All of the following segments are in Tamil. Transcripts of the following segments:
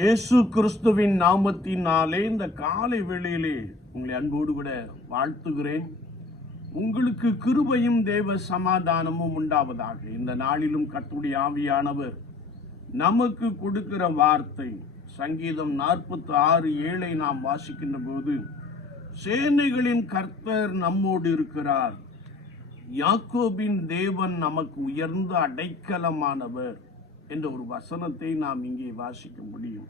இயேசு கிறிஸ்துவின் நாமத்தினாலே இந்த காலை வேளையிலே உங்களை அன்போடு கூட வாழ்த்துகிறேன். உங்களுக்கு கிருபையும் தேவ சமாதானமும் உண்டாவதாக. இந்த நாளிலும் கத்துடைய ஆவியானவர் நமக்கு கொடுக்கிற வார்த்தை சங்கீதம் நாற்பத்தி ஆறு ஏழை நாம் வாசிக்கின்ற போது சேனைகளின் கர்த்தர் நம்மோடு இருக்கிறார். யாக்கோபின் தேவன் நமக்கு உயர்ந்த அடைக்கலமானவர். என்ற ஒரு வசனத்தை நாம் இங்கே வாசிக்க முடியும்.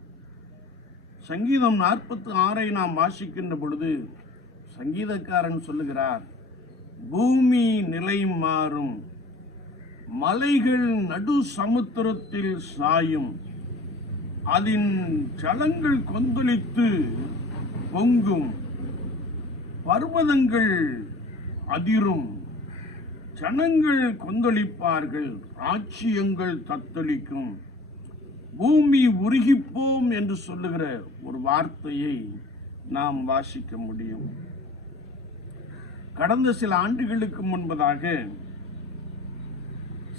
சங்கீதம் நாற்பத்தி ஆறை நாம் வாசிக்கின்ற பொழுது சங்கீதக்காரன் சொல்லுகிறார் பூமி நிலை மாறும் மலைகள் நடு சமுத்திரத்தில் சாயும் அதன் சலங்கள் கொந்தளித்து பொங்கும் பர்வதங்கள் அதிரும் ஜனங்கள் கொந்தளிப்பார்கள் ராச்சியங்கள் தத்தளிக்கும். பூமி உருகிப்போம் என்று சொல்லுகிற ஒரு வார்த்தையை நாம் வாசிக்க முடியும். கடந்த சில ஆண்டுகளுக்கு முன்பதாக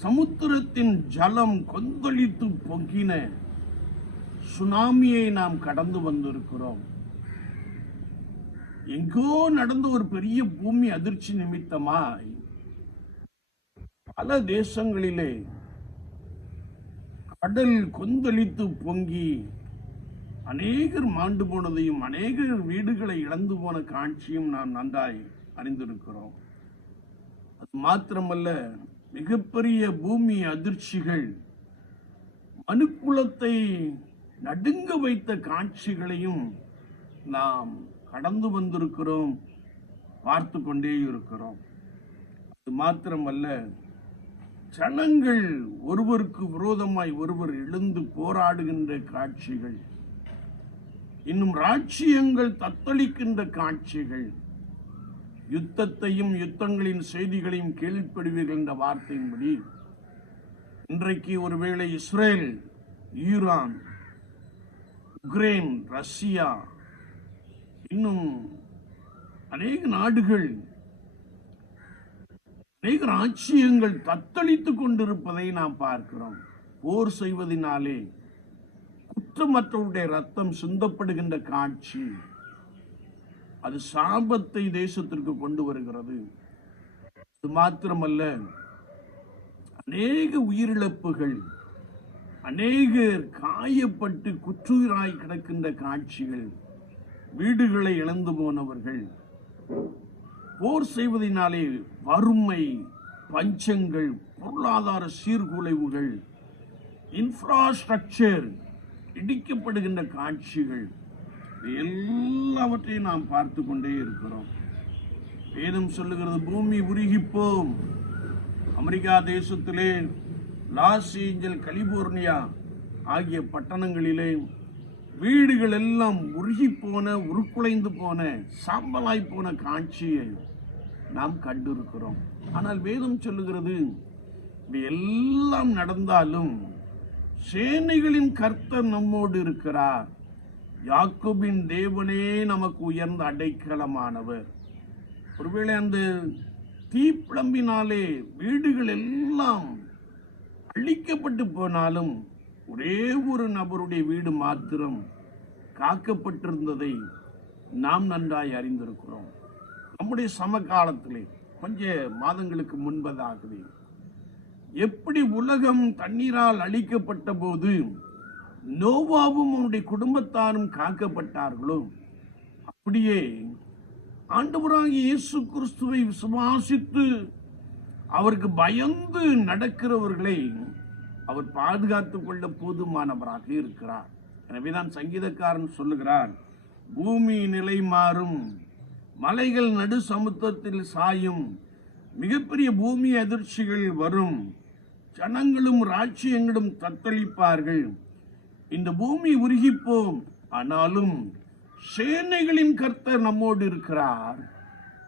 சமுத்திரத்தின் ஜலம் கொந்தளித்து பொங்கின சுனாமியை நாம் கடந்து வந்திருக்கிறோம். எங்கோ நடந்த ஒரு பெரிய பூமி அதிர்ச்சி நிமித்தமாய் பல தேசங்களிலே கடல் கொந்தளித்து பொங்கி அநேகர் மாண்டு போனதையும் அநேகர் வீடுகளை இழந்து போன காட்சியும் நாம் நன்றாய் அறிந்திருக்கிறோம். அது மாத்திரமல்ல மிகப்பெரிய பூமி அதிர்ச்சிகள் மனுக்குலத்தை நடுங்க வைத்த காட்சிகளையும் நாம் கடந்து வந்திருக்கிறோம் பார்த்து கொண்டே இருக்கிறோம். அது மாத்திரமல்ல ஜனங்கள் ஒருவருக்கு விரோதமாய் ஒருவர் எழுந்து போராடுகின்ற காட்சிகள். இன்னும் ராஜ்யங்கள் தத்தளிக்கின்ற காட்சிகள். யுத்தத்தையும் யுத்தங்களின் செய்திகளையும் கேள்விப்படுவீர்கள் என்ற வார்த்தையின்படி இன்றைக்கு ஒருவேளை இஸ்ரேல் ஈரான் உக்ரைன் ரஷ்யா இன்னும் அநேக நாடுகள் அநேக ராஜ்யங்கள் தத்தளித்துக் கொண்டிருப்பதை நாம் பார்க்கிறோம். போர் செய்வதனாலே குற்றமற்றவருடைய ரத்தம் சிந்தப்படுகின்ற காட்சி அது சாபத்தை தேசத்திற்கு கொண்டு வருகிறது. அது மாத்திரமல்ல அநேக உயிரிழப்புகள் அநேகர் காயப்பட்டு குற்றுயிராய் கிடக்கின்ற காட்சிகள் வீடுகளை இழந்து போனவர்கள் போர் செய்வதனாலே வறுமை பஞ்சங்கள் பொருளாதார சீர்குலைவுகள் இன்ஃப்ராஸ்ட்ரக்சர் இடிக்கப்படுகின்ற காட்சிகள் எல்லாவற்றையும் நாம் பார்த்து கொண்டே இருக்கிறோம். வேதம் சொல்லுகிறது பூமி உருகிப்போம். அமெரிக்கா தேசத்திலே லாஸ் ஏஞ்சல் கலிபோர்னியா ஆகிய பட்டணங்களிலே வீடுகள் எல்லாம் உருகி போன உருக்குலைந்து போன சாம்பலாய் போன காட்சியை நாம் கண்டிருக்கிறோம். ஆனால் வேதம் சொல்லுகிறது இது எல்லாம் நடந்தாலும் சேனைகளின் கர்த்தர் நம்மோடு இருக்கிறார். யாக்கோபின் தேவனே நமக்கு உயர்ந்த அடைக்கலமானவர். ஒருவேளை அந்த தீப்பிழம்பினாலே வீடுகள் எல்லாம் அழிக்கப்பட்டு போனாலும் ஒரே ஒரு நபருடைய வீடு மாத்திரம் காக்கப்பட்டிருந்ததை நாம் நன்றாய் அறிந்திருக்கிறோம். நம்முடைய சமகாலத்திலே கொஞ்ச மாதங்களுக்கு முன்பதாகவே எப்படி உலகம் தண்ணீரால் அழிக்கப்பட்ட போது நோவாவும் அவனுடைய குடும்பத்தாரும் காக்கப்பட்டார்களோ அப்படியே ஆண்டவராகிய இயேசு கிறிஸ்துவை விசுவாசித்து அவருக்கு பயந்து நடக்கிறவர்களை அவர் பாதுகாத்து கொள்ள போதுமானவராக இருக்கிறார். எனவேதான் சங்கீதக்காரன் சொல்லுகிறார் பூமி நிலை மாறும் மலைகள் நடு சமுத்திரத்தில் சாயும் மிகப்பெரிய பூமி அதிர்ச்சிகள் வரும் ஜனங்களும் ராஜ்யங்களும் தத்தளிப்பார்கள். இந்த பூமி உருகிப்போம் ஆனாலும் சேனைகளின் கர்த்தர் நம்மோடு இருக்கிறார்.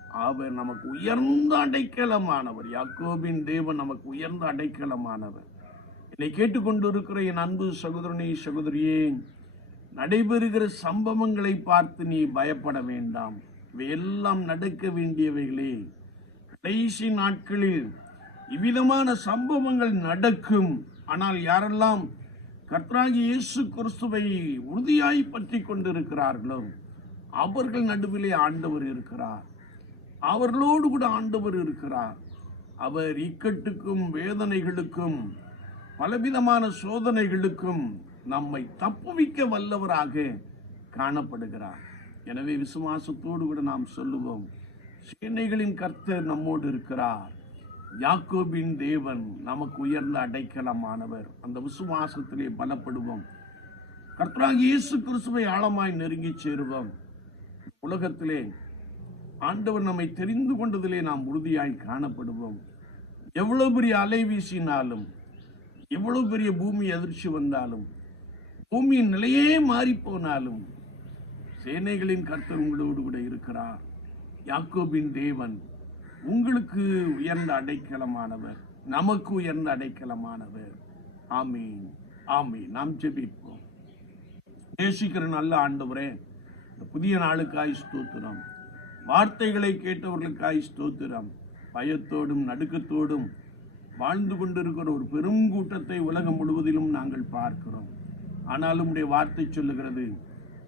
அவர் நமக்கு உயர்ந்த அடைக்கலமானவர். யாக்கோபின் தேவன் நமக்கு உயர்ந்த அடைக்கலமானவர். என்னை கேட்டுக்கொண்டிருக்கிற என் அன்பு சகோதரனே சகோதரியே நடைபெறுகிற சம்பவங்களை பார்த்து நீ பயப்பட வேண்டாம். இவையெல்லாம் நடக்க வேண்டியவைகளே. கடைசி நாட்களில் இவ்விதமான சம்பவங்கள் நடக்கும். ஆனால் யாரெல்லாம் கர்த்தராகி இயேசு கிறிஸ்துவை உறுதியாய் பற்றி கொண்டிருக்கிறார்களோ அவர்கள் நடுவிலே ஆண்டவர் இருக்கிறார். அவர்களோடு கூட ஆண்டவர் இருக்கிறார். அவர் இக்கட்டுக்கும் வேதனைகளுக்கும் பலவிதமான சோதனைகளுக்கும் நம்மை தப்புவிக்க வல்லவராக காணப்படுகிறார். எனவே விசுவாசத்தோடு கூட நாம் சொல்லுவோம் சேனைகளின் கர்த்தர் நம்மோடு இருக்கிறார். யாக்கோபின் தேவன் நமக்கு உயர்ந்த அடைக்கலமானவர். அந்த விசுவாசத்திலே பலப்படுவோம். கர்த்தராக இயேசு கிறிஸ்துவை ஆழமாய் நெருங்கி சேருவோம். உலகத்திலே ஆண்டவர் நம்மை தெரிந்து கொண்டதிலே நாம் உறுதியாய் காணப்படுவோம். எவ்வளவு பெரிய அலை எவ்வளோ எவ்வளவு பெரிய பூமி அதிர்ச்சி வந்தாலும் பூமியின் நிலையே மாறி போனாலும் சேனைகளின் கர்த்தர் உங்களோடு கூட இருக்கிறார். யாக்கோபின் தேவன் உங்களுக்கு உயர்ந்த அடைக்கலமானவர் நமக்கு உயர்ந்த அடைக்கலமானவர். ஆமீன் ஆமீன். நாம் ஜெபிப்போம். நேசிக்கிற நல்ல ஆண்டவரே இந்த புதிய நாளுக்காய் ஸ்தோத்திரம். வார்த்தைகளை கேட்டவர்களுக்காய் ஸ்தோத்திரம். பயத்தோடும் நடுக்கத்தோடும் வாழ்ந்து கொண்டிருக்கிற ஒரு பெரும் கூட்டத்தை உலகம் முழுவதிலும் நாங்கள் பார்க்கிறோம். ஆனாலும் உடைய வார்த்தை சொல்லுகிறது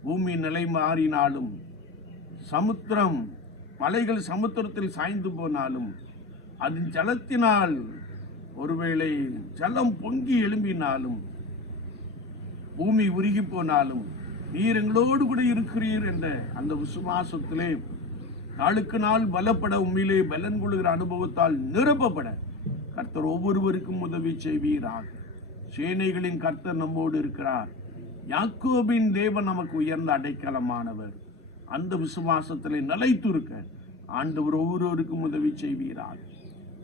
பூமி நிலை மாறினாலும் சமுத்திரம் மலைகள் சமுத்திரத்தில் சாய்ந்து போனாலும் அதன் ஜலத்தினால் ஒருவேளை ஜலம் பொங்கி எழும்பினாலும் பூமி உருகி போனாலும் நீர் எங்களோடு கூட இருக்கிறீர் என்ற அந்த விசுவாசத்திலே நாளுக்கு நாள் பலப்பட உண்மையிலே பலன் கொள்கிற அனுபவத்தால் நிரப்பப்பட. கர்த்தர் ஒவ்வொருவருக்கும் உதவி செய்வீராக. சேனைகளின் கர்த்தர் நம்மோடு இருக்கிறார். யாக்கோபின் தேவன் நமக்கு உயர்ந்த அடைக்கலமானவர். அந்த விசுவாசத்திலே நிலைத்திருக்க ஆண்டவர் ஒவ்வொருவருக்கும் உதவி செய்வீராக.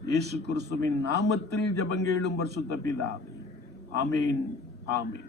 இயேசு கிறிஸ்துவின் நாமத்தில் ஜபங்கேளும் பரிசுத்த பிதாவே. ஆமேன் ஆமேன்.